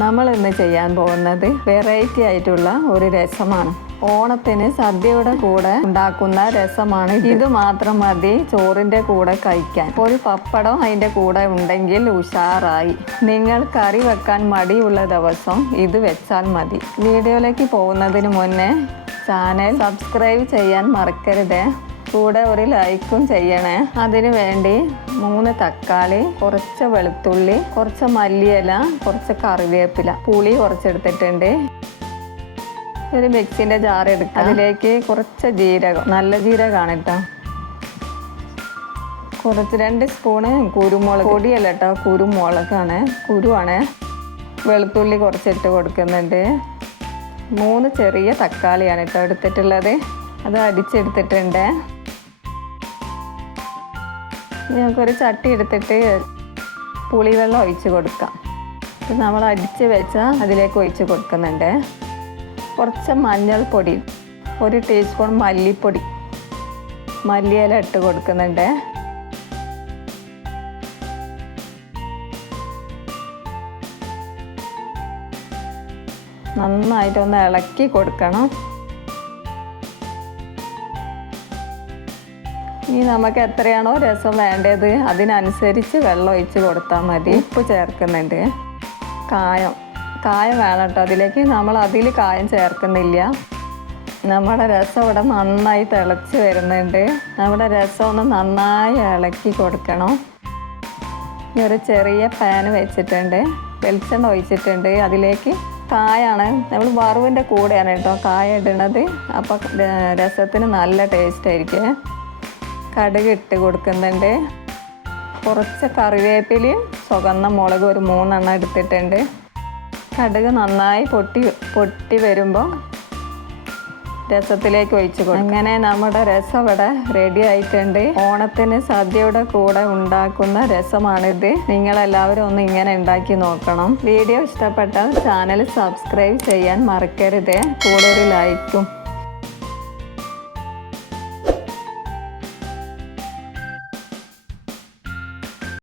നമ്മൾ ഇന്ന് ചെയ്യാൻ പോകുന്നത്? വെറൈറ്റി ആയിട്ടുള്ള ഒരു രസമാണ്. ഓണത്തിന് സദ്യയുടെ കൂടെ ഉണ്ടാക്കുന്ന രസമാണ്. ഇത് മാത്രം മതി ചോറിന്റെ കൂടെ കഴിക്കാൻ. ഒരു പപ്പടം അതിന്റെ കൂടെ ഉണ്ടെങ്കിൽ ഉഷാറായി. നിങ്ങൾ കറി വെക്കാൻ മടിയുള്ള ദിവസം ഇത് വെച്ചാൽ മതി. വീഡിയോയിലേക്ക് പോകുന്നതിന് മുന്നേ ചാനൽ സബ്സ്ക്രൈബ് ചെയ്യാൻ മറക്കരുത്. കൂടെ ഒരു ലൈക്കും ചെയ്യണേ. അതിനു വേണ്ടി മൂന്ന് തക്കാളി കുറച്ച് വെളുത്തുള്ളി കുറച്ച് മല്ലിയില കുറച്ച് കറിവേപ്പില പുളി കുറച്ചെടുത്തിട്ടുണ്ട്. ഒരു മിക്സിന്റെ ജാർ എടുക്കുക അതിലേക്ക് കുറച്ച് ജീരകം നല്ല ജീരകമാണ് കേട്ടോ. കുറച്ച് രണ്ട് സ്പൂണ് കുരുമുളക്. പൊടിയല്ല കേട്ടോ കുരുമുളകാണ് കുരുവാണ്. വെളുത്തുള്ളി കുറച്ചിട്ട് കൊടുക്കുന്നുണ്ട്. മൂന്ന് ചെറിയ തക്കാളിയാണ് കേട്ടോ എടുത്തിട്ടുള്ളത്. അത് അടിച്ചെടുത്തിട്ടുണ്ട്. ഞങ്ങൾക്കൊരു ചട്ടി എടുത്തിട്ട് പുളിവെള്ളം ഒഴിച്ച് കൊടുക്കാം. ഇത് നമ്മൾ അടിച്ച് വെച്ച അതിലേക്ക് ഒഴിച്ച് കൊടുക്കുന്നുണ്ട്. കുറച്ച് മഞ്ഞൾപ്പൊടി ഒരു ടീസ്പൂൺ മല്ലിപ്പൊടി മല്ലിയില ഇട്ട് കൊടുക്കുന്നുണ്ട്. നന്നായിട്ടൊന്ന് ഇളക്കി കൊടുക്കണം. ഇനി നമുക്ക് എത്രയാണോ രസം വേണ്ടത്? അതിനനുസരിച്ച് വെള്ളം ഒഴിച്ച് കൊടുത്താൽ മതി. ഉപ്പ് ചേർക്കുന്നുണ്ട്. കായം. കായം വേണം കേട്ടോ അതിലേക്ക് നമ്മൾ അതിൽ കായം ചേർക്കുന്നില്ല. നമ്മുടെ രസം ഇവിടെ നന്നായി തിളച്ച് വരുന്നുണ്ട്. നമ്മുടെ രസം ഒന്ന് നന്നായി ഇളക്കി കൊടുക്കണം. ഇനി ഒരു ചെറിയ പാൻ വെച്ചിട്ടുണ്ട്. വെളിച്ചെണ്ണ ഒഴിച്ചിട്ടുണ്ട്. അതിലേക്ക് കായാണ്. നമ്മൾ വറുവിന്റെ കൂടെയാണ് കേട്ടോ കായ ഇടുന്നത് അപ്പോൾ രസത്തിന് നല്ല ടേസ്റ്റ് ആയിരിക്കും. കടുക് ഇട്ട് കൊടുക്കുന്നുണ്ട്. കുറച്ച് കറിവേപ്പിലയും ചുവന്ന മുളക് ഒരു മൂന്നെണ്ണം എടുത്തിട്ടുണ്ട്. കടുക് നന്നായി പൊട്ടി പൊട്ടി വരുമ്പോൾ രസത്തിലേക്ക് ഒഴിച്ച് കൊടുക്കും. അങ്ങനെ നമ്മുടെ രസം ഇവിടെ റെഡി ആയിട്ടുണ്ട്. ഓണത്തിന് സദ്യയുടെ കൂടെ ഉണ്ടാക്കുന്ന രസമാണിത്. നിങ്ങളെല്ലാവരും ഒന്ന് ഇങ്ങനെ ഉണ്ടാക്കി നോക്കണം. വീഡിയോ ഇഷ്ടപ്പെട്ടാൽ ചാനൽ സബ്സ്ക്രൈബ് ചെയ്യാൻ മറക്കരുത്. കൂടെ ഒരു ലൈക്കും